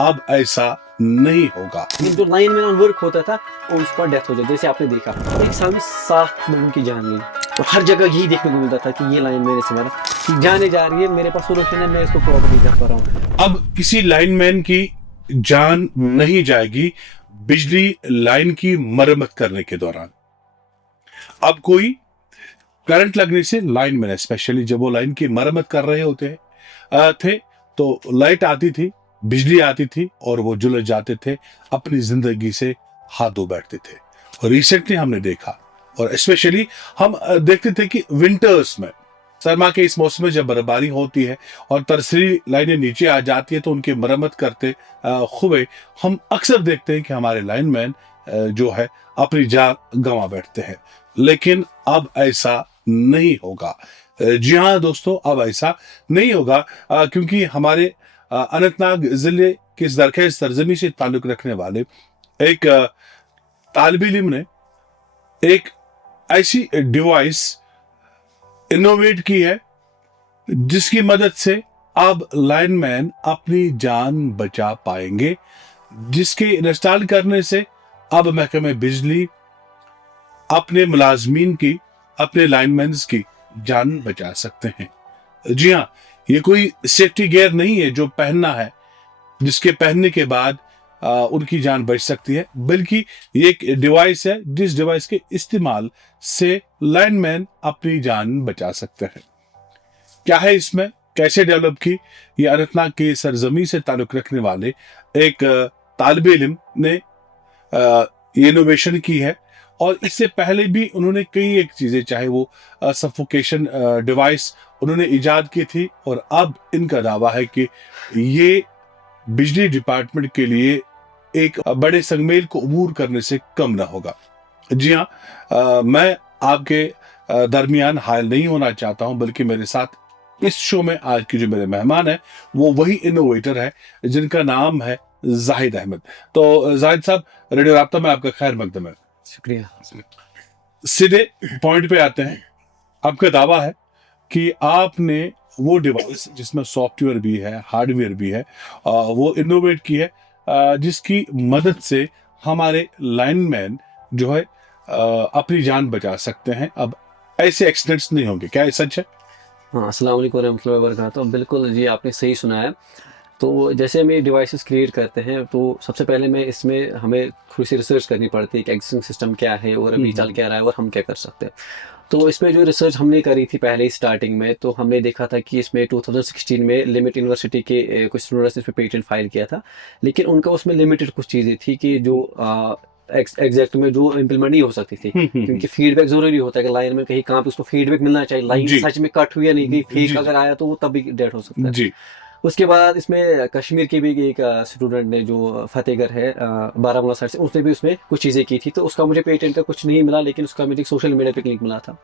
अब ऐसा नहीं होगा। जो लाइन में वर्क होता था और उस पर डेथ हो जाए, जैसे आपने देखा एक साल में 7 लोगों की जान गई और हर जगह यही देखने को मिलता था कि ये लाइन मेरे से मारा, जाने जा रही है, मेरे पास सोल्यूशन है, मैं इसको प्रॉपर नहीं कर पा रहा हूँ। अब किसी लाइनमैन की जान नहीं जाएगी बिजली लाइन की मरम्मत करने के दौरान। अब कोई करंट लगने से लाइनमैन, स्पेशली जब वो लाइन की मरम्मत कर रहे होते थे, तो लाइट आती थी, बिजली आती थी और वो जुलझ जाते थे, अपनी जिंदगी से हाथ धो बैठते थे। और रिसेंटली हमने देखा, और स्पेशली हम देखते थे कि विंटर्स में, सरमा के इस मौसम में जब बर्फबारी होती है और तरसरी लाइनें नीचे आ जाती है, तो उनकी मरम्मत करते हुए हम अक्सर देखते हैं कि हमारे लाइनमैन जो है अपनी जान गंवा बैठते हैं। लेकिन अब ऐसा नहीं होगा। जी हाँ दोस्तों, अब ऐसा नहीं होगा, क्योंकि हमारे अनंतनाग जिले के इस दरखेज सरजमी से ताल्लुक रखने वाले एक तालिब इल्म ने एक ऐसी डिवाइस इनोवेट की है जिसकी मदद से अब लाइनमैन अपनी जान बचा पाएंगे, जिसके इंस्टॉल करने से अब महकमे बिजली अपने मुलाजमीन की, अपने लाइनमैन्स की जान बचा सकते हैं। जी हाँ, ये कोई सेफ्टी गियर नहीं है जो पहनना है, जिसके पहनने के बाद उनकी जान बच सकती है, बल्कि ये एक डिवाइस है जिस डिवाइस के इस्तेमाल से लाइनमैन अपनी जान बचा सकते हैं। क्या है इसमें, कैसे डेवलप की, ये अनंतनाग के सरजमी से ताल्लुक रखने वाले एक तालिब इल्म ने ये इनोवेशन की है। और इससे पहले भी उन्होंने कई एक चीजें, चाहे वो सफोकेशन डिवाइस उन्होंने इजाद की थी, और अब इनका दावा है कि ये बिजली डिपार्टमेंट के लिए एक बड़े संगमेल को अबूर करने से कम ना होगा। जी हाँ, मैं आपके दरमियान हायल नहीं होना चाहता हूं, बल्कि मेरे साथ इस शो में आज की जो मेरे मेहमान है वो वही इनोवेटर है जिनका नाम है जाहिद अहमद। तो जाहिद साहब, रेडियो राब्ता में आपका खैर मकदम है। शुक्रिया। सीधे पॉइंट पे आते हैं। आपका दावा है कि आपने वो डिवाइस जिसमें सॉफ्टवेयर भी है, हार्डवेयर भी है, वो इनोवेट की है, जिसकी मदद से हमारे लाइनमैन जो है अपनी जान बचा सकते हैं। अब ऐसे एक्सीडेंट्स नहीं होंगे, क्या ये सच है? हाँ, अस्सलाम वालेकुम रहमतुल्लाहि व बरकातहू। बिल्कुल जी, आपने सही सुना है। तो जैसे हम ये डिवाइसेस क्रिएट करते हैं, तो सबसे पहले मैं इसमें हमें थोड़ी सी रिसर्च करनी पड़ती है कि एग्जिस्टिंग सिस्टम क्या है और अभी चल क्या रहा है और हम क्या कर सकते हैं। तो इसमें जो रिसर्च हमने करी थी पहले ही स्टार्टिंग में, तो हमने देखा था कि इसमें 2016 में लिमिट यूनिवर्सिटी के कुछ स्टूडेंट्स ने इस पे पेटेंट फाइल किया था, लेकिन उनका उसमें लिमिटेड कुछ चीज़ें थी कि जो एग्जैक्ट में जो इम्प्लीमेंट नहीं हो सकती थी, क्योंकि फीडबैक जरूरी होता है कि लाइन में कहीं कहाँ पे उसको फीडबैक मिलना चाहिए, लाइन जी सच में कट हुई या नहीं, कहीं जी फेक अगर आया तो वो तब भी डेड हो सकता है। जी उसके बाद इसमें कश्मीर के भी एक स्टूडेंट ने, जो फतेहगढ़ है बारामूला साइड से, उसने भी उसमें कुछ चीज़ें की थी, तो उसका मुझे पेटेंट का कुछ नहीं मिला, लेकिन उसका मुझे सोशल मीडिया पे क्लिक मिला था।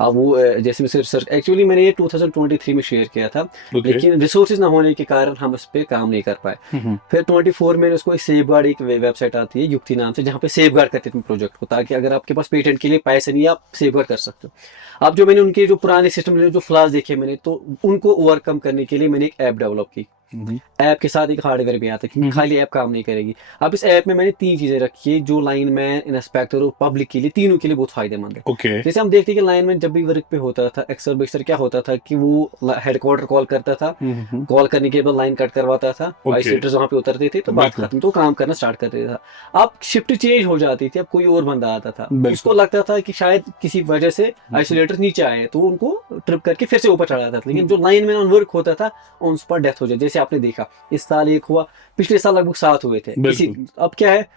अब वो जैसे मैं रिसर्च, एक्चुअली मैंने ये 2023 में शेयर किया था, ओके। लेकिन रिसोर्सेज ना होने के कारण हम उस पर काम नहीं कर पाए। फिर 24 में उसको एक सेफ गार्ड, एक वेबसाइट आती है युक्ति नाम से, जहाँ पे सेफ गार्ड करते थे प्रोजेक्ट को, ताकि अगर आपके पास पेटेंट के लिए पैसे नहीं है, आप सेफ गार्ड कर सकते हो। अब जो मैंने उनके जो पुराने सिस्टम में जो फ्लॉज देखे मैंने, तो उनको ओवरकम करने के लिए मैंने एक ऐप डेवलप की। ऐप के साथ एक हार्डवेयर भी आता है, क्योंकि खाली ऐप काम नहीं करेगी। अब इस ऐप में मैंने 3 चीजें रखी है जो लाइनमैन, इंस्पेक्टर और पब्लिक के लिए, तीनों के लिए बहुत फायदेमंद है। ओके। जैसे हम देखते हैं कि लाइनमैन जब भी वर्क पे होता था, अक्सर बेशतर क्या होता था कि वो हेडक्वार्टर कॉल करता था, कॉल करने के बाद लाइन कट करवाता था, आइसोलेटर्स वहां पे उतरते थे, तो बात बिल्कुल। खत्म, तो काम करना स्टार्ट कर देता था। अब शिफ्ट चेंज हो जाती थी, अब कोई और बंदा आता था, बिल्कुल। उसको लगता था कि शायद किसी वजह से आइसोलेटर नीचे आए, तो उनको ट्रिप करके फिर से ऊपर चढ़ाता था, लेकिन जो लाइनमैन ऑन वर्क होता था उन पर डेथ हो जाए, जैसे आपने देखा इस साल एक हुआ, पिछले साल लगभग 7 हुए थे इसी। अब क्या है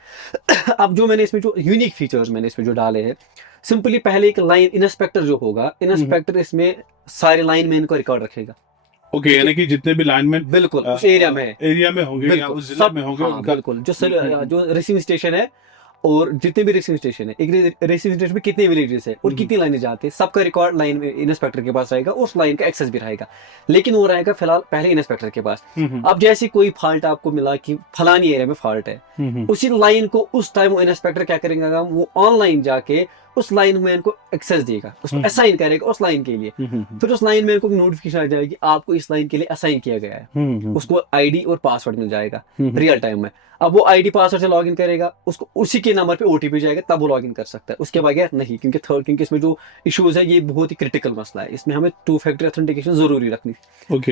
अब जो मैंने इसमें जो यूनिक फीचर्स मैंने इसमें जो डाले हैं, सिंपली पहले एक लाइन इंस्पेक्टर जो होगा, इंस्पेक्टर इसमें सारे लाइनमैन को रिकॉर्ड रखेगा। ओके, यानी कि जितने भी लाइनमैन बिल्कुल उस एरिया में है, एरिया में होंगे या बिल्कुल उस जिले सब, में होंगे, हाँ उनका बिल्कुल, जो रिसीविंग स्टेशन है और जितने भी रेसिंग स्टेशन है, एक रेसिंग स्टेशन में कितने विलेजेस है और कितनी लाइनें जाती है, सबका रिकॉर्ड लाइन में इंस्पेक्टर के पास रहेगा, उस लाइन का एक्सेस भी रहेगा, लेकिन वो रहेगा फिलहाल पहले इंस्पेक्टर के पास। अब जैसे कोई फॉल्ट आपको मिला कि फलानी एरिया में फॉल्ट है, उसी लाइन को उस टाइम वो इंस्पेक्टर क्या करेगा, वो ऑनलाइन जाके उस लाइन मैन को एक्सेस देगा, उसको असाइन करेगा उस लाइन के लिए, फिर उस लाइन मैन को नोटिफिकेशन आ जाएगी आपको इस लाइन के लिए असाइन किया गया है, उसको आईडी और पासवर्ड मिल जाएगा रियल टाइम में। अब वो आईडी पासवर्ड से लॉगिन करेगा, उसको उसी के नंबर पे ओटीपी जाएगा, तब वो लॉगिन कर सकता है, उसके बगैर नहीं, क्योंकि इसमें जो इश्यूज है ये बहुत ही क्रिटिकल मसला है, इसमें हमें 2 फैक्टर ऑथेंटिकेशन जरूरी रखनी।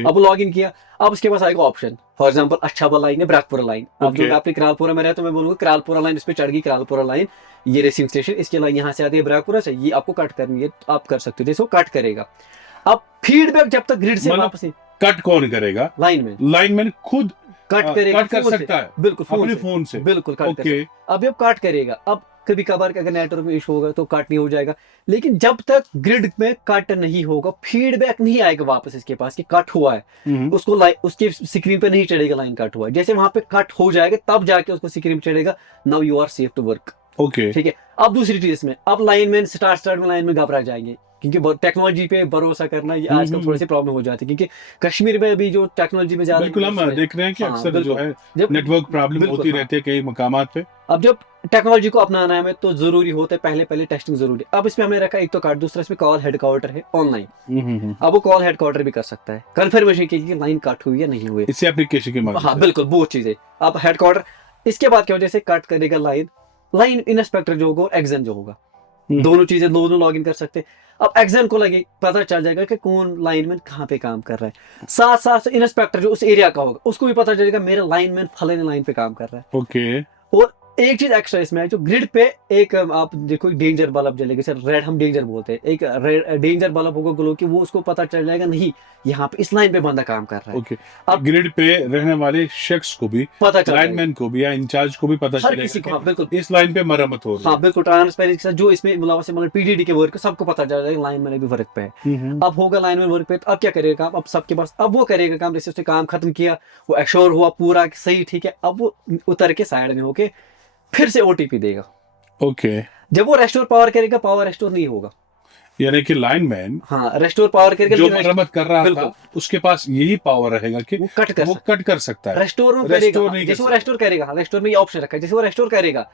अब लॉगिन किया, अब उसके पास आएगा ऑप्शन, फॉर एग्जांपल अच्छा लाइन है, ब्रैकपुरा लाइन, अब जो आपने करालपुरा में रहता तो मैं बोलूंगा करालपुरा लाइन, इस पे चढ़ गई करालपुरा लाइन, ये रेसिंग स्टेशन, इसके लाइन यहाँ से आती है ब्रैकपुरा से, ये आपको कट करनी है, तो आप कर सकते हो, जैसे वो कट करेगा। अब फीडबैक जब तक ग्रिड से वापस कट कौन करेगा? लाइनमैन खुद कट करेगा, कट कर सकता है, बिल्कुल अपने फोन से, बिल्कुल कट कर सकता है। अब ये कट करेगा, अब कभी कभार अगर नेटवर्क में इशू होगा तो कट नहीं हो जाएगा, लेकिन जब तक ग्रिड में कट नहीं होगा, फीडबैक नहीं आएगा वापस इसके पास कि कट हुआ है, उसको उसके स्क्रीन पे नहीं चढ़ेगा लाइन कट हुआ है, जैसे वहां पे कट हो जाएगा तब जाके उसको स्क्रीन पे चढ़ेगा now you are safe to work. ठीक है। अब दूसरी चीज इसमें, अब लाइनमैन स्टार्ट में लाइन में घबरा जाएंगे, क्योंकि टेक्नोलॉजी पे भरोसा करना ये आजकल थोड़ी सी प्रॉब्लम हो जाती है, क्योंकि कश्मीर में अभी जो टेक्नोलॉजी में ज्यादा, बिल्कुल हम देख रहे हैं कि अक्सर जो है नेटवर्क प्रॉब्लम होती रहती है कई मकामात पे। अब जब टेक्नोलॉजी को अपनाना है तो जरूरी होता है पहले टेस्टिंग जरूरी। अब इसमें हमने रखा एक तो कार्ड, दूसरा इसमें कॉल हेडक्वार्टर है ऑनलाइन, अब वो कॉल हेडक्वार्टर भी कर सकता है कंफर्मेशन की लाइन कट हुई या नहीं हुई, इससे एप्लीकेशन के माध्यम से। हाँ बिल्कुल, बहुत चीजें। अब हेडक्वार्टर, इसके बाद क्या हो, जैसे कट करेगा लाइन इंस्पेक्टर जो होगा और एक्जन जो होगा, दोनों चीजें दोनों लॉगिन कर सकते हैं। अब एक्जन को लगे पता चल जाएगा कि कौन लाइनमैन कहाँ पे काम कर रहा है, साथ साथ इंस्पेक्टर जो उस एरिया का होगा उसको भी पता चलेगा मेरा लाइनमैन फलाने लाइन पे काम कर रहा है। ओके। और एक चीज एक्स्ट्रा इसमें है, जो ग्रिड पे एक आप देखो डेंजर बल्ब जलेगा, सर रेड हम डेंजर बोलते हैं, एक डेंजर बल्ब होगा ग्लो की, वो उसको पता चल जाएगा नहीं यहाँ पे इस लाइन पे बंदा काम कर रहा है। ओके। अब ग्रिड पे रहने वाले शख्स को भी पता चल, लाइनमैन को भी या इंचार्ज को भी पता चलेगा, हाँ, बिल्कुल इस लाइन पे मरम्मत हो रही है, हाँ बिल्कुल ट्रांसपेरेंसी के साथ, जो इसमें मुलावस मतलब पीडीडी के वर्क सबको पता चल जाएगा लाइनमैन भी वर्क पे है। अब होगा लाइनमैन वर्क पे, तो अब क्या करेगा काम, अब सबके पास, अब वो करेगा काम, जैसे उसने काम खत्म किया, वो एश्योर हुआ पूरा सही ठीक है, अब वो उतर के साइड में होके फिर से ओटीपी देगा। ओके। जब वो रेस्टोर पावर करेगा, पावर रेस्टोर नहीं होगा, यानी कि लाइनमैन, हाँ रेस्टोर पावर करके जो मरम्मत कर रहा था उसके पास यही पावर रहेगा कि वो कट कर सकता है, रेस्टोर में करेगा, जैसे वो रेस्टोर करेगा, रेस्टोर में ये ऑप्शन रखा है, जैसे वो रेस्टोर करेगा,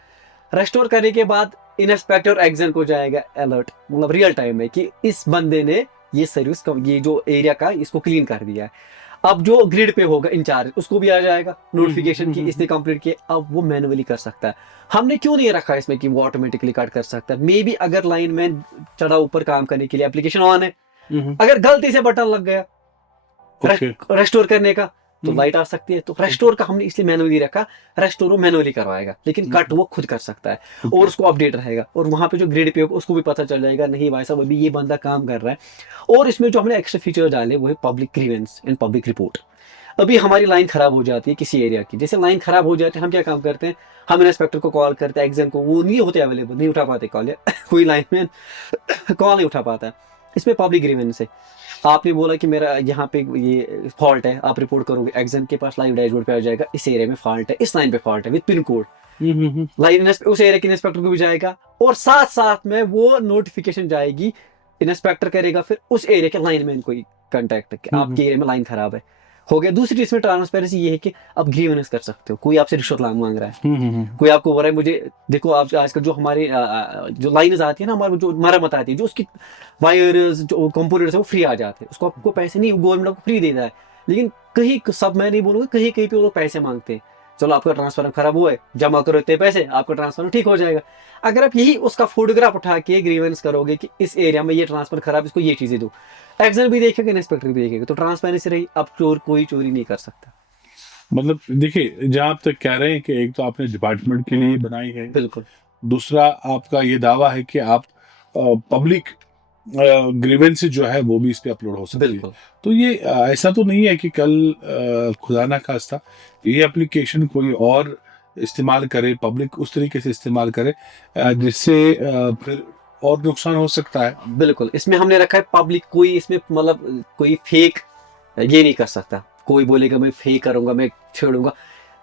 रेस्टोर करने के बाद इंस्पेक्टर एक्जन को जाएगा अलर्ट, मतलब रियल टाइम में कि इस बंदे ने ये सर्विस ये जो एरिया का इसको क्लीन कर दिया है। अब जो ग्रिड पे होगा इंचार्ज उसको भी आ जाएगा नोटिफिकेशन की इसने कंप्लीट किया, अब वो मैनुअली कर सकता है। हमने क्यों नहीं रखा इसमें कि वो ऑटोमेटिकली कट कर सकता है, मे बी अगर लाइनमैन चढ़ा ऊपर काम करने के लिए एप्लीकेशन ऑन है, अगर गलती से बटन लग गया रेस्टोर करने का तो लाइट आ सकती है, तो रेस्टोर का हमने इसलिए मैनुअली रखा, रेस्टोर वो मैनुअली करवाएगा, लेकिन कट वो खुद कर सकता है और उसको अपडेट रहेगा, और वहां पे जो ग्रिड पे होगा उसको भी पता चल जाएगा नहीं भाई साहब अभी ये बंदा काम कर रहा है। और इसमें जो हमने एक्स्ट्रा फीचर डाले वो है public grievance and public report. अभी हमारी लाइन खराब हो जाती है किसी एरिया की, जैसे लाइन खराब हो जाती है हम क्या काम करते हैं, हम इंस्पेक्टर को कॉल करते हैं, एक्जन को, वो नहीं होते अवेलेबल, नहीं उठा पाते कॉल, कोई लाइनमैन कॉल नहीं उठा पाता है। इसमें पब्लिक ग्रीवेंस है, आपने बोला कि मेरा यहाँ पे ये फॉल्ट है, आप रिपोर्ट करोगे, एक्जन के पास लाइव डैशबोर्ड पे आ जाएगा इस एरिया में फॉल्ट है, इस लाइन पे फॉल्ट है विद पिन कोड, लाइन उस एरिया के इंस्पेक्टर को भी जाएगा, और साथ साथ में वो नोटिफिकेशन जाएगी, इंस्पेक्टर करेगा फिर उस एरिया के लाइनमैन को कांटेक्ट कि आपके एरिया में लाइन खराब है, हो गया। दूसरी इसमें ट्रांसपेरेंसी ये है कि आप ग्रीवेंस कर सकते हो, कोई आपसे रिश्वत मांग रहा है, कोई आपको बोल रहा है मुझे देखो, आप आजकल जो हमारे जो लाइनें आती है ना, हमारे जो मरम्मत आती है, जो उसकी वायर्स जो कंपोनेंट्स है वो फ्री आ जाते हैं, उसको आपको पैसे नहीं, गवर्नमेंट आपको फ्री देता है, लेकिन कहीं सब मैं नहीं बोलूँगा, कहीं कहीं पे वो लोग पैसे मांगते हैं, चलो आपका ट्रांसफार्मर खराब हुआ है, जमा करो इतने पैसे, आपका ट्रांसफार्मर ठीक हो जाएगा। अगर आप यही उसका फोटोग्राफ उठा के ग्रीवेंस करोगे कि इस एरिया में ये ट्रांसफर खराब, इसको ये चीजें दो, एक्जन भी देखेगा, इंस्पेक्टर भी देखेगा, तो ट्रांसपेरेंसी रही, अब चोर कोई चोरी नहीं कर सकता। मतलब देखिए, जहाँ आप तक कह रहे हैं कि एक तो आपने डिपार्टमेंट के लिए बनाई है, बिल्कुल, दूसरा आपका ये दावा है कि आप पब्लिक ग्रीवेंस जो है वो भी इस पे अपलोड हो सकती है। तो ये ऐसा तो नहीं है कि कल खुदा ना खास्ता ये एप्लीकेशन कोई और इस्तेमाल करे, पब्लिक उस तरीके से इस्तेमाल करे जिससे फिर और नुकसान हो सकता है। बिल्कुल, इसमें हमने रखा है पब्लिक, कोई इसमें मतलब कोई फेक ये नहीं कर सकता, कोई बोलेगा मैं फेक करूंगा, मैं छेड़ूंगा।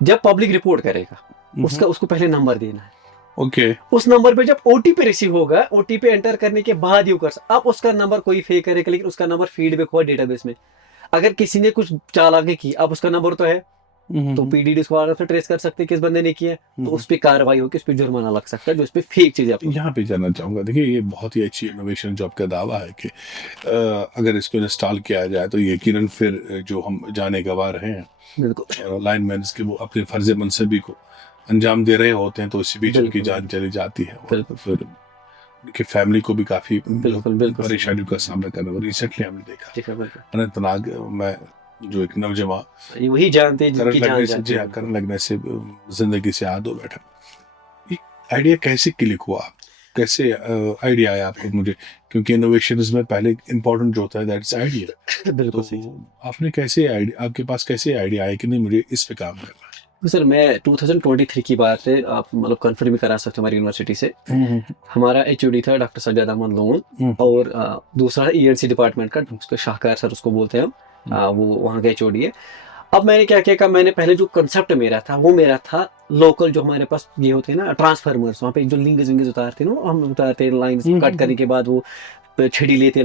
जब पब्लिक रिपोर्ट करेगा उसका उसको पहले नंबर देना है, ओके उस नंबर पे जब ओटीपी रिसीव होगा, ओटीपी एंटर करने के बाद ही अब उसका नंबर कोई फेक करेगा, लेकिन उसका नंबर फीडबैक हुआ डेटाबेस में। अगर किसी ने कुछ चालाकी की, अब उसका नंबर तो है, तो पीडीडी उसको आराम से ट्रेस कर सकते हैं किस बंदे ने किया है, तो उस पर कार्रवाई होगी, उस पर जुर्माना लग सकता है जो उस पर फेक चीजें अपलोड। यहाँ पे जानना चाहूँगा, देखिए ये बहुत ही अच्छी इनोवेशन जो आपका दावा है कि अगर इसको इंस्टॉल किया जाए तो यकीनन फिर जो हम जाने गंवा रहे हैं बिल्कुल लाइनमैन के, वो अपने फर्ज मनसबी को अंजाम दे रहे होते हैं, तो इसी बीच उनकी बिल्कुल जान चली जाती है और बिल्कुल फिर उनकी फैमिली को भी काफ़ी बिल्कुल बिल्कुल सही। परेशानियों का सामना करना पड़ा। रिसेंटली हमने देखा ठीक है, बिल्कुल अनंतनाग में जो एक नौजवान ये वही जानते हैं करंट जिनकी जान लगने से, जाती जी है। हाँ, करंट लगने से जिंदगी से हाथ धो बैठा। ये आइडिया कैसे क्लिक हुआ, कैसे आइडिया आया आपको? मुझे क्योंकि इनोवेशन में पहले इंपॉर्टेंट जो होता है दैट्स आइडिया, बिल्कुल तो सही। आपने कैसे आइडिया, आपके पास कैसे आइडिया आया कि नहीं मुझे इस पे काम करना तो सर मैं 2023 की बात है, आप मतलब कंफर्म भी करा सकते हो हमारी यूनिवर्सिटी से। है? हमारा एचओडी था डॉक्टर सज्जाद अहमद लोन, और दूसरा ईएनसी डिपार्टमेंट का, उसका शाहकार सर उसको बोलते हैं हम, वो वहाँ का एचओडी है। अब मैंने क्या किया, मैंने पहले जो कंसेप्ट मेरा था वो मेरा था लोकल, जो हमारे पास ये होते हैं ना ट्रांसफार्मर्स, वहाँ पे जो लिंकेज विंगेज उतारते हैं ना, हम उतारते लाइन कट करने के बाद वो छड़ी लेते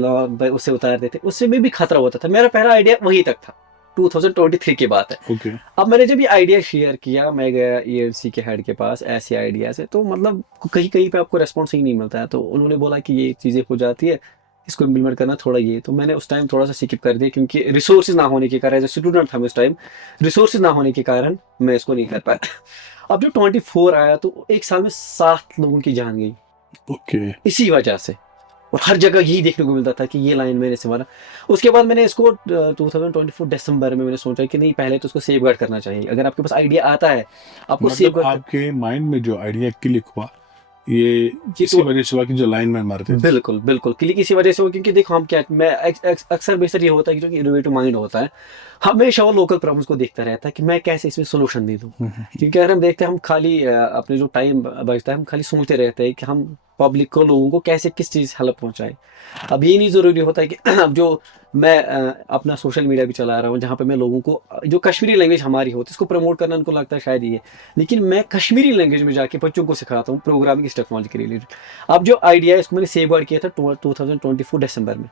उससे उतार देते, उससे में भी खतरा होता था। मेरा पहला आइडिया वही तक था, 2023 की बात है। ओके अब मैंने जब ये आइडिया शेयर किया, मैं गया ईएनसी के हेड के पास ऐसे आइडिया से, तो मतलब कहीं कहीं पे आपको रेस्पॉन्स ही नहीं मिलता है, तो उन्होंने बोला कि ये चीज़ें हो जाती है, इसको इम्प्लीमेंट करना थोड़ा ये। तो मैंने उस टाइम थोड़ा सा स्किप कर दिया, क्योंकि रिसोर्सेज ना होने के कारण, एज ए स्टूडेंट था मैं उस टाइम, रिसोर्सेज ना होने के कारण मैं इसको नहीं कर पाया। अब जो 24 आया, तो एक साल में 7 लोगों की जान गई ओके इसी वजह से, और हर जगह यही देखने को मिलता था कि ये लाइन मैंने से मारा। उसके बाद मैंने इसको 2024 दिसंबर में मैंने सोचा कि नहीं, पहले तो उसको सेव गार्ड करना चाहिए। अगर आपके पास आइडिया आता है, आपको सेव मतलब गार्ड आपके माइंड में जो आइडिया क्लिक हुआ ये ये इसी तो वजह से हुआ कि जो लाइनमैन मारते थे। बिल्कुल बिल्कुल क्लिक इसी वजह से हो, क्योंकि देखो हम क्या, मैं अक्सर बेशर ये होता है कि जो इनोवेटिव माइंड होता है, हमेशा वो लोकल प्रॉब्लम्स को देखता रहता है कि मैं कैसे इसमें सोल्यूशन दे दूं। क्योंकि अगर हम देखते हैं, हम खाली अपने जो टाइम बचता है, हम खाली सोचते रहते हैं कि हम पब्लिक को, लोगों को कैसे किस चीज़ हेल्प पहुंचाएं। अब ये नहीं ज़रूरी होता है कि अब जो मैं अपना सोशल मीडिया भी चला रहा हूँ, जहाँ पे मैं लोगों को जो कश्मीरी लैंग्वेज हमारी होती है इसको प्रमोट करना, उनको लगता है शायद ये, लेकिन मैं कश्मीरी लैंग्वेज में जाके बच्चों को सिखाता हूँ प्रोग्रामिंग इस टेक्नोलॉजी के रिलेटेड। अब जो आइडिया है इसको मैंने सेव गार्ड किया था 2024 दिसंबर में,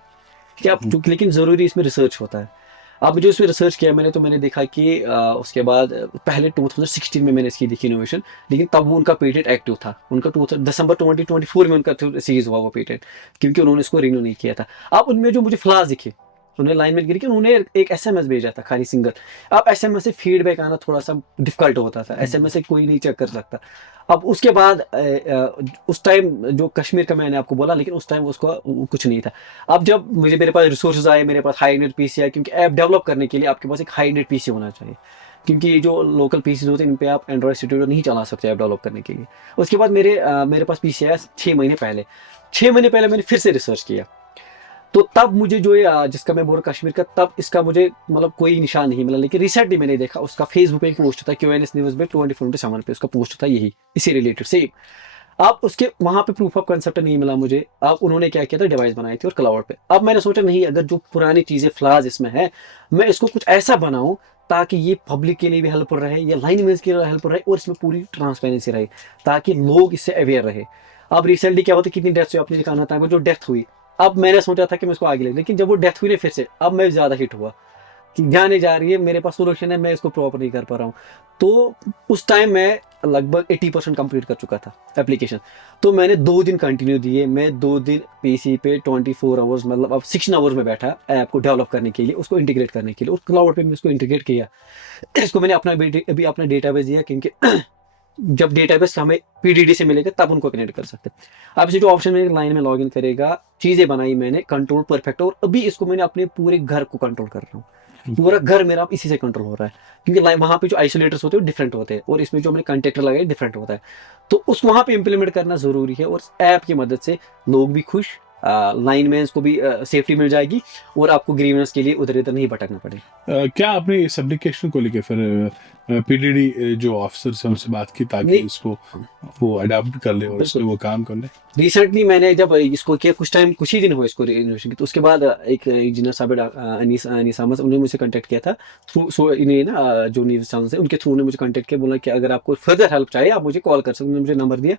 ठीक है। अब लेकिन ज़रूरी इसमें रिसर्च होता है। अब जो इसमें रिसर्च किया मैंने, तो मैंने देखा कि उसके बाद पहले 2016 में मैंने इसकी देखी इनोवेशन, लेकिन तब वो उनका पेटेंट एक्टिव था, उनका दिसंबर 2024 में उनका सीरीज हुआ वो पेटेंट, क्योंकि उन्होंने इसको रिन्यू नहीं किया था। अब उनमें जो मुझे फ्लास दिखे, उन्हें लाइन में गिरी कि उन्होंने एक एसएमएस भेजा था खाली सिंगल। अब एसएमएस से फीडबैक आना थोड़ा सा डिफिकल्ट होता था, एसएमएस से कोई नहीं चेक कर सकता। अब उसके बाद उस टाइम जो कश्मीर का मैंने आपको बोला, लेकिन उस टाइम उसका कुछ नहीं था। अब जब मेरे पास रिसोर्सेज आए, मेरे पास हाई नेट पीसी आए, क्योंकि ऐप डेवलप करने के लिए आपके पास एक हाई नेट पीसी होना चाहिए, क्योंकि जो लोकल पीसीज होते हैं इन पे आप एंड्रॉइड स्टूडियो नहीं चला सकते ऐप डेवलप करने के लिए। उसके बाद मेरे पास पीसी आया 6 महीने पहले। 6 महीने पहले मैंने फिर से रिसर्च किया, तो तब मुझे जो ये जिसका मैं बोल कश्मीर का, तब इसका मुझे मतलब कोई निशान नहीं मिला। लेकिन रिसेंटली मैंने देखा उसका फेसबुक पे एक पोस्ट था, क्यूएनएस न्यूज में 24/7 पे उसका पोस्ट था, यही इसी रिलेटेड सेम। अब उसके वहां पे प्रूफ ऑफ कंसेप्ट नहीं मिला मुझे। अब उन्होंने क्या किया था, डिवाइस बनाई थी और क्लाउड पे। अब मैंने सोचा नहीं, अगर जो पुरानी चीजें फ्लाज इसमें है, मैं इसको कुछ ऐसा बनाऊं ताकि ये पब्लिक के लिए भी हेल्पफुल रहे, या लाइनमैन के लिए हेल्पफुल रहे, और इसमें पूरी ट्रांसपेरेंसी रहे, ताकि लोग इससे अवेयर रहे। अब रिसेंटली क्या होता है, कितनी डेथ हुई आपने दिखाना था, जो डेथ हुई, अब मैंने सोचा था कि मैं इसको आगे ले, लेकिन जब वो डेथ हुई ना फिर से, अब मैं ज्यादा हिट हुआ कि जाने जा रही है, मेरे पास सोल्यूशन है, मैं इसको प्रॉपर नहीं कर पा रहा हूँ। तो उस टाइम मैं लगभग 80% कंप्लीट कर चुका था एप्लीकेशन। तो मैंने 2 दिन कंटिन्यू दिए, मैं 2 दिन पीसी पे 24 आवर्स, मतलब अब 16 आवर्स में बैठा ऐप को डेवलप करने के लिए, उसको इंटीग्रेट करने के लिए, उस क्लाउड पे मैं उसको इंटीग्रेट किया। इसको मैंने अभी अपना डेटाबेस दिया, क्योंकि जब डेटाबेस हमें पीडीडी से मिलेगा तब उनको कनेक्ट कर सकते हैं। अब इसे जो ऑप्शन में लाइन में लॉगिन करेगा, चीजें बनाई मैंने, कंट्रोल परफेक्ट, और अभी इसको मैंने अपने पूरे घर को कंट्रोल कर रहा हूँ। पूरा घर मेरा अब इसी से कंट्रोल हो रहा है, क्योंकि वहां पे जो आइसोलेटर्स होते हैं वो डिफरेंट होते हैं, और इसमें जो हमने कंटेक्टर लगाए डिफरेंट होता है। तो उस वहां पे इम्प्लीमेंट करना जरूरी है, और ऐप की मदद से लोग भी खुश, लाइनमैन को भी सेफ्टी मिल जाएगी, और आपको ग्रीवेंस के लिए उधर इधर नहीं भटकना पड़ेगा। क्या आपने इस एप्लीकेशन को लेके फिर पीडीडी जो ऑफिसर से उनसे बात की ताकि नहीं, इसको वो अडॉप्ट कर ले और इस पे बिल्कुल। वो काम कर ले? रिसेंटली मैंने जब इसको किया कुछ ही दिन हुए इसको रिनोवेशन की, तो उसके बाद एक इंजीनियर साहब अनीस अनीस अहमद, उन्होंने मुझसे कांटेक्ट किया था थ्रू, सो इन्हें ना जो न्यूज़ चैनल है उनके थ्रू ने मुझे कांटेक्ट किया, बोला कि अगर आपको फर्दर हेल्प चाहिए आप मुझे कॉल कर सकते हैं। उन्होंने मुझे नंबर दिया,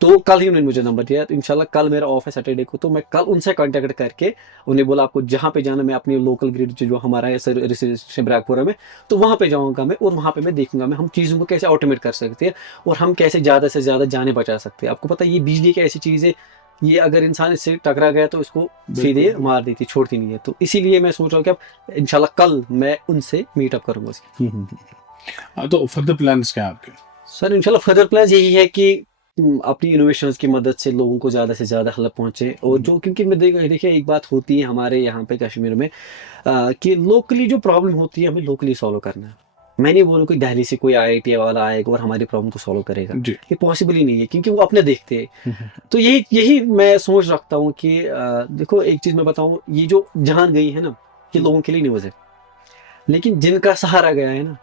तो कल ही उन्होंने मुझे नंबर दिया, तो इंशाल्लाह कल मेरा ऑफ है सैटरडे को, तो मैं कल उनसे कांटेक्ट करके उन्हें बोला आपको जहाँ पे जाना, मैं अपनी लोकल ग्रिड जो हमारा है सर रेसिडेंशियल ब्रैकपुरा में, तो वहाँ पे जाऊँगा मैं, और वहाँ पे मैं देखूंगा मैं हम चीज़ों को कैसे ऑटोमेट कर सकते हैं और हम कैसे ज़्यादा से ज़्यादा जाने बचा सकते हैं। आपको पता है ये बिजली की ऐसी चीज़ है, ये अगर इंसान इससे टकरा गया तो इसको सीधे बिल्कुल। मार देती, छोड़ती नहीं है। तो इसीलिए मैं सोच रहा हूँ कि अब इंशाल्लाह कल मैं उनसे मीटअप करूंगा। हाँ, तो फर्दर प्लान्स क्या है आपके? सर इंशाल्लाह फर्दर प्लान यही है कि अपनी इनोवेशंस की मदद से लोगों को ज़्यादा से ज़्यादा हेल्प पहुंचे, और जो क्योंकि मैं देखिए एक बात होती है हमारे यहाँ पे कश्मीर में कि लोकली जो प्रॉब्लम होती है हमें लोकली सॉल्व करना है। मैं नहीं बोलूँ कि दिल्ली से कोई आईआईटी वाला आएगा और हमारी प्रॉब्लम को सॉल्व करेगा, जी। ये पॉसिबल ही नहीं है क्योंकि वो अपने देखते हैं। तो यही यही मैं सोच रखता हूँ कि देखो एक चीज़ मैं बताऊँ, ये जो जान गई है ना, ये लोगों के लिए न्यूज़ है, लेकिन जिनका सहारा गया है ना,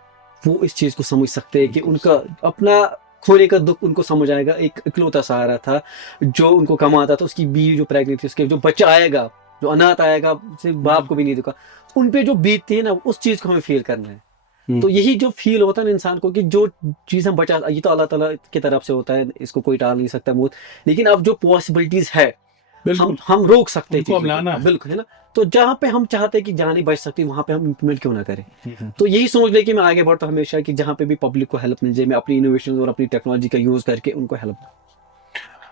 वो इस चीज़ को समझ सकते हैं कि उनका अपना खोने का दुख उनको समझ आएगा। एक इकलौता सहारा था जो उनको कमाता था, उसकी बीवी जो प्रेग्नेंट थी, उसके जो बच्चा आएगा, जो अनाथ आएगा, सिर्फ बाप को भी नहीं दिखा, उन पे जो बीतती है ना, उस चीज़ को हमें फील करना है। तो यही जो फील होता है ना इंसान को कि जो चीज़ हम बचा, ये तो अल्लाह ताला की तरफ से होता है, इसको कोई टाल नहीं सकता मौत, लेकिन अब जो पॉसिबिलिटीज है बिल्कुल, हम रोक सकते हैं उनको अब चीज़ों लाना को, है। बिल्कुल है ना। तो जहाँ पे हम चाहते हैं कि जान बच सकती है वहाँ पे हम इम्प्लीमेंट क्यों ना करें। तो यही सोच ले कि मैं आगे बढ़ता हूँ हमेशा कि जहाँ पे भी पब्लिक को हेल्प मिल जाए, मैं अपनी इनोवेशन और अपनी टेक्नोलॉजी का यूज़ करके उनको हेल्प।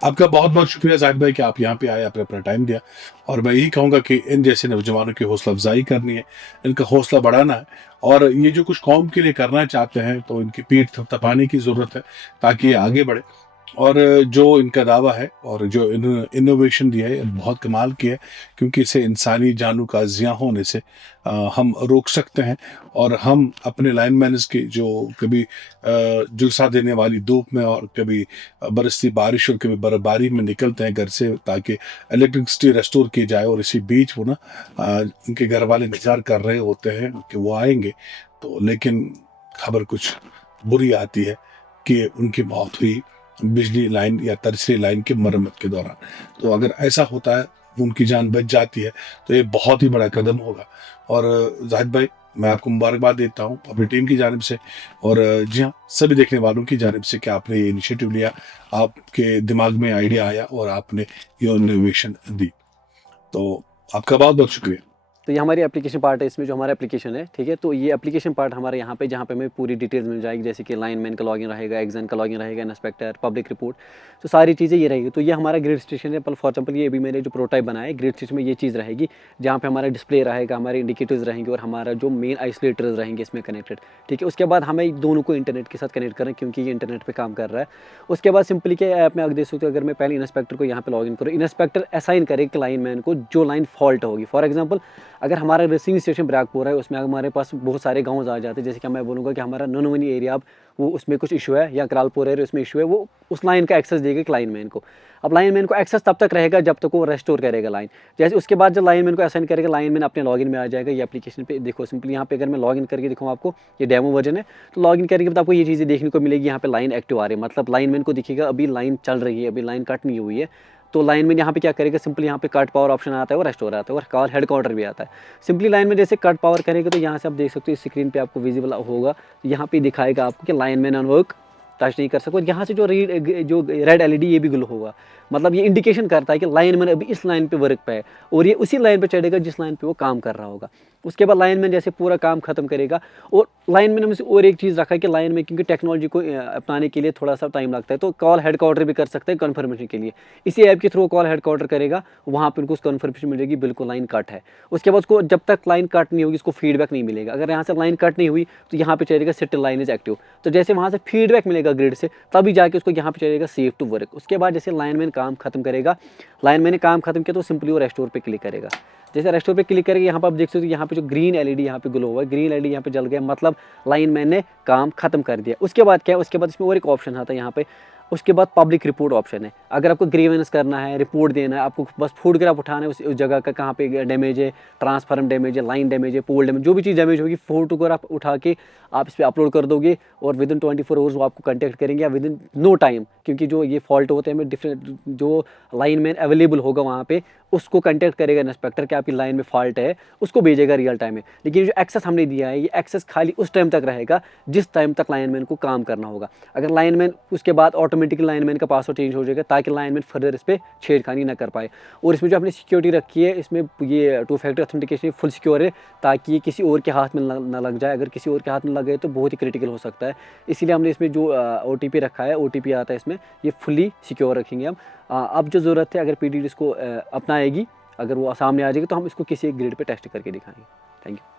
आपका बहुत बहुत शुक्रिया जाहिद भाई कि आप यहाँ पे आए, आपने अपना टाइम दिया। और मैं यही कहूँगा कि इन जैसे नौजवानों की हौसला अफजाई करनी है, इनका हौसला बढ़ाना है, और ये जो कुछ कौम के लिए करना चाहते हैं तो इनकी पीठ थपथपाने की ज़रूरत है ताकि ये आगे बढ़े। और जो इनका दावा है और जो इनोवेशन दिया है बहुत कमाल की है, क्योंकि इसे इंसानी जानों का ज़िया होने से हम रोक सकते हैं। और हम अपने लाइनमैन्स की जो कभी झुलसा देने वाली धूप में और कभी बरसती बारिश और कभी बर्फबारी में निकलते हैं घर से ताकि इलेक्ट्रिसिटी रेस्टोर की जाए, और इसी बीच वो ना उनके घर वाले इंतजार कर रहे होते हैं कि वो आएंगे, तो लेकिन खबर कुछ बुरी आती है कि उनकी मौत हुई बिजली लाइन या तरसरी लाइन की मरम्मत के दौरान। तो अगर ऐसा होता है, उनकी जान बच जाती है, तो ये बहुत ही बड़ा कदम होगा। और जाहिद भाई, मैं आपको मुबारकबाद देता हूँ अपनी टीम की जानिब से, और जी हाँ, सभी देखने वालों की जानिब से कि आपने ये इनिशिएटिव लिया, आपके दिमाग में आइडिया आया और आपने ये इनोवेशन दी। तो आपका बहुत बहुत शुक्रिया। तो ये हमारी एप्लीकेशन पार्ट है, इसमें जो हमारा एप्लीकेशन है, ठीक है। तो ये एप्लीकेशन पार्ट हमारे यहाँ पे, जहाँ पे हमें पूरी डिटेल्स मिल जाएगी, जैसे कि लाइनमैन का लॉगिन रहेगा, एग्जाम का लॉगिन रहेगा, इंस्पेक्टर, पब्लिक रिपोर्ट, तो सारी चीज़ें ये रहेगी। तो ये हमारा ग्रिड स्टेशन है, फॉर एग्जाम्पल ये अभी मैंने जो प्रोटाइप बनाया है, ग्रिड स्टेशन में ये चीज़ रहेगी, जहाँ पे हमारा डिस्प्ले रहेगा, हमारे इंडिकेटर्स रहेंगे और हमारा जो मेन आइसोलेटर्स रहेंगे इसमें कनेक्टेड, ठीक है। उसके बाद हमें दोनों को इंटरनेट के साथ कनेक्ट करें क्योंकि ये इंटरनेट पर काम कर रहा है। उसके बाद सिंपली क्या ऐप में अगर देख सकते हो, अगर मैं पहले इंस्पेक्टर को यहाँ पे लॉगिन करूँ, इंस्पेक्टर असाइन करेगा लाइनमैन को जो लाइन फॉल्ट होगी। फॉर एग्जाम्पल अगर हमारा रेसिंग स्टेशन ब्रैकपुरा है, उसमें हमारे पास बहुत सारे गांव आ जाते हैं, जैसे कि मैं बोलूँगा कि हमारा ननवनी एरिया, अब वो उसमें कुछ इशू है, या करालपुर एरिया उसमें इशू है, वो उस लाइन का एक्सेस देगा लाइनमैन को। अब लाइनमैन को एक्सेस तब तक रहेगा जब तक वो रेस्टोर करेगा लाइन। जैसे उसके बाद जब लाइनमैन को असाइन करेगा, लाइनमैन अपने लॉगिन में आ जाएगा। ये एप्लीकेशन पे देखो सिंपली यहाँ पे अगर मैं लॉगिन करके दिखाऊँ आपको, ये डेमो वर्जन है, तो लॉगिन करके तो आपको ये चीज़ें देखने को मिलेगी। यहाँ पे लाइन एक्टिव आ रही है, मतलब लाइनमैन को दिखेगा अभी लाइन चल रही है, अभी लाइन कट नहीं हुई है। तो लाइनमैन यहाँ पे क्या करेगा, सिंपली यहाँ पे कट पावर ऑप्शन आता है और रेस्टोर आता है और कॉल हेड क्वार्टर भी आता है। सिंपली लाइनमैन जैसे कट पावर करेगा तो यहाँ से आप देख सकते हो स्क्रीन पे आपको विजिबल होगा, यहाँ पे दिखाएगा आपको कि लाइनमैन ऑन वर्क, टच नहीं कर सको। यहाँ से जो रेड एलईडी ये भी ग्लो होगा, मतलब ये इंडिकेशन करता है कि लाइनमैन अभी इस लाइन पे वर्क पे है और ये उसी लाइन पे चढ़ेगा जिस लाइन पे वो काम कर रहा होगा। उसके बाद लाइनमैन जैसे पूरा काम खत्म करेगा, और लाइनमैन में से और एक चीज़ रखा है कि लाइनमैन क्योंकि टेक्नोलॉजी को अपनाने के लिए थोड़ा सा टाइम लगता है, तो कॉल हेड क्वार्टर भी कर सकते हैं कन्फर्मेशन के लिए। इसी ऐप के थ्रू कॉल हेड क्वार्टर करेगा, वहाँ पर उनको कन्फर्मेशन मिलेगी बिल्कुल लाइन कट है। उसके बाद उसको जब तक लाइन कट नहीं होगी उसको फीडबैक नहीं मिलेगा। अगर यहाँ से लाइन कट नहीं हुई तो यहाँ पे चलेगा सेट लाइन इज एक्टिव, तो जैसे वहाँ से फीडबैक मिलेगा ग्रिड से तभी जाके उसको यहाँ पे चलेगा सेव टू वर्क। उसके बाद जैसे लाइनमैन काम खत्म करेगा, लाइनमैन ने काम खत्म किया तो सिंपली वो रेस्टोर पे क्लिक करेगा। जैसे रेस्टोर पे क्लिक करेगा, यहाँ पर आप देख सकते हो यहाँ पे जो ग्रीन एलईडी यहाँ पे ग्लो हुआ है, ग्रीन एलईडी यहाँ पे जल गया, मतलब लाइनमैन ने काम खत्म कर दिया। उसके बाद क्या है, उसके बाद इसमें और एक ऑप्शन आता है यहाँ पे, उसके बाद पब्लिक रिपोर्ट ऑप्शन है। अगर आपको ग्रीवेंस करना है, रिपोर्ट देना है, आपको बस फोटोग्राफ उठाना है उस जगह का, कहाँ पे डैमेज है, ट्रांसफार्म डैमेज है, लाइन डैमेज है, पोल डैमेज, जो भी चीज़ डैमेज होगी फोटोग्राफ उठा के आप इस पर अपलोड कर दोगे और विद इन 24 आवर्स वो आपको कंटेक्ट करेंगे, या विद इन नो टाइम, क्योंकि जो ये फॉल्ट होते हैं हमें डिफरेंट, जो लाइन मैन अवेलेबल होगा वहाँ पे उसको कंटेक्ट करेगा इंस्पेक्टर कि आपकी लाइन में फॉल्ट है, उसको भेजेगा रियल टाइम में। लेकिन जो एक्सेस हमने दिया है, ये एक्सेस खाली उस टाइम तक रहेगा जिस टाइम तक लाइनमैन को काम करना होगा। अगर लाइनमैन उसके बाद ऑटोमेटिकली लाइनमैन का पासवर्ड चेंज हो जाएगा, ताकि लाइनमैन फर्दर इस पर छेड़खानी ना कर पाए। और इसमें जो आपने सिक्योरिटी रखी है, इसमें ये 2 फैक्टर ऑथेंटिकेशन फुल सिक्योर है, ताकि ये किसी और के हाथ में ना लग जाए। अगर किसी और के हाथ में लग गए तो बहुत ही क्रिटिकल हो सकता है। इसीलिए हमने इसमें जो OTP रखा है, OTP आता है इसमें, ये फुली सिक्योर रखेंगे हम। अब जो ज़रूरत है, अगर PDD इसको अपनाएगी, अगर वो सामने आ जाएगी, तो हम इसको किसी एक ग्रिड पे टेस्ट करके दिखाएंगे। Thank you.